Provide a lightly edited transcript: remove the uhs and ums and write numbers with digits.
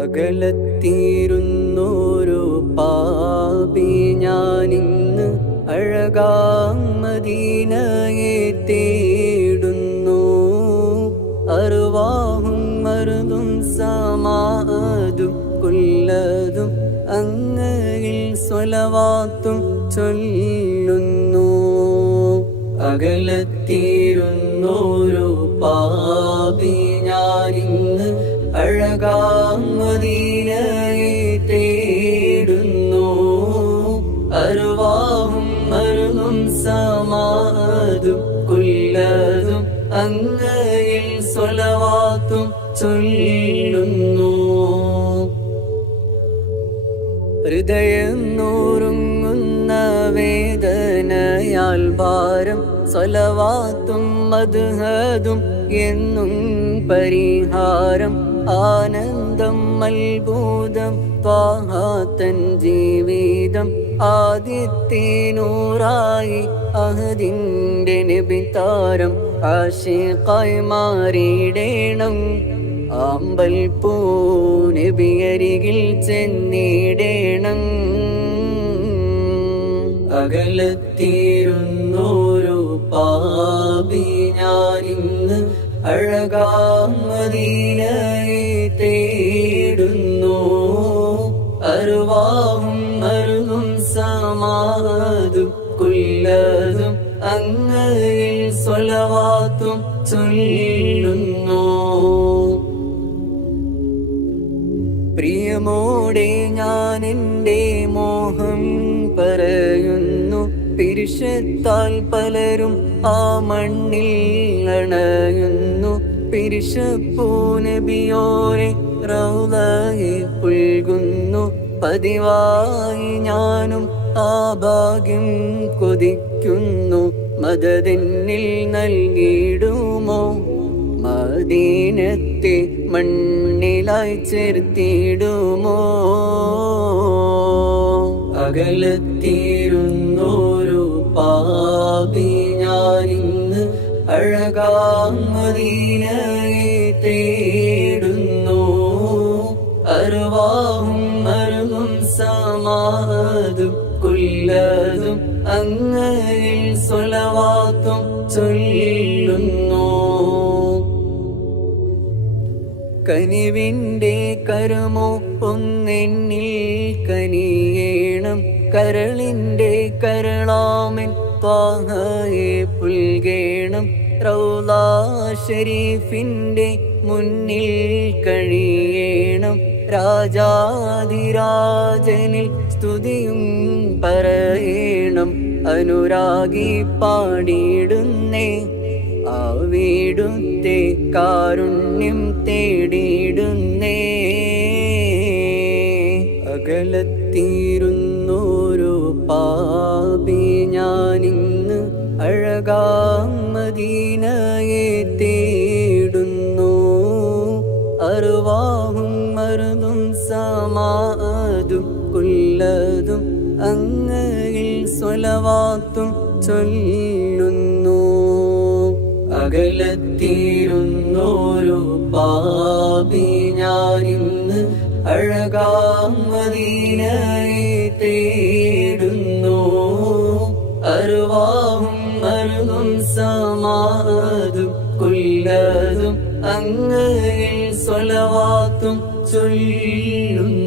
അകലത്തിരുന്നോരു പാപി ഞാനിന്ന് അഴകാം മദീനയെ തേടുന്നു. അറുവാഹും മറുതും സമാഅതും കുല്ലതും അങ്ങയിൽ സ്വലവാത്തും ചൊല്ലുന്നു. അകലത്തിരുന്നോരു പാപി ഞാനിന്ന് അഴകാം മദീനയെ തേടുന്നു. അറുവാഹും മറുതും സമാഅതും കുല്ലതും അങ്ങയിൽ സ്വലവാത്തും ചൊല്ലുന്നു. ഹൃദയം നുറുങ്ങുന്ന വേദനയാൽ ഭാരം സ്വലവാത്തും മദ്ഹദും എന്നും പരിഹാരം. ആനന്ദം അത്ഭുതം ത്വാഹാതൻ ജീവിതം ആദിത്യനൂറായി അഹദിന്റെ നബിതാരം. ആശിഖായി മാറിയിടേണം ആമ്പൽ പൂ നബിയരികിൽ ചെന്നിടേണം. അകലത്തിരുന്നോരു പാപി ഞാനിന്ന് അഴകാം മദീനയെ തേടുന്നു. അറുവാഹും മറുതും സമാഅതും കുല്ലതും അങ്ങയിൽ സ്വലവാത്തും ചൊല്ലുന്നു. പ്രിയമോടെ ഞാൻ എൻ്റെ മോഹം പറയുന്നു. പിരിശത്താൽ പലരും ആ മണ്ണിൽ അണയുന്നു. പിരിശപ്പൂ നബിയോരെ റൗളയെ പുൽകുന്നു. പതിവായി ഞാനും ആ ഭാഗ്യം കൊതിക്കുന്നു. മദദിനിൽ നൽകിയിടുമോ മദീനത്തെ മണ്ണിലായി ചേർത്തിടുമോ. അകലത്തിരുന്നോരു പാപി ഞാനിന്ന് അഴകാം മദീനയെ തേടുന്നു. അറുവാഹും മറുതും സമാഅതും കുല്ലതും അങ്ങയിൽ സ്വലവാത്തും ചൊല്ലുന്നു. കനിവിൻ്റെ കരമോ ഒന്നെന്നിൽ കനിയേണം. കരളിൻ്റെ കരളാമൻ ത്വാഹയെ പുൽകേണം. റൗളാ ഷരീഫിൻ്റെ മുന്നിൽ കഴിയേണം. രാജാധിരാജനിൽ സ്തുതിയും പറയണം. അനുരാഗി പാടിയിടുന്നേ അവിടുത്തെ കാരുണ്യം തേടിയിടുന്നേ. അകലത്തിരുന്നോരു പാപി ഞാനിന്ന് അഴകാം മദീനയെ തേടുന്നു. അറുവാഹും മറുതും സമാഅതും കുല്ലതും അങ്ങയിൽ സ്വലവാത്തും ചൊല്ലുന്നു. അകലത്തിരുന്നോരു പാപി ഞാനിന്ന് അഴകാം മദീനയെ തേടുന്നു. അറുവാഹും മറുതും സമാഅതും കുല്ലതും അങ്ങയിൽ സ്വലവാത്തും ചൊല്ലുന്നു.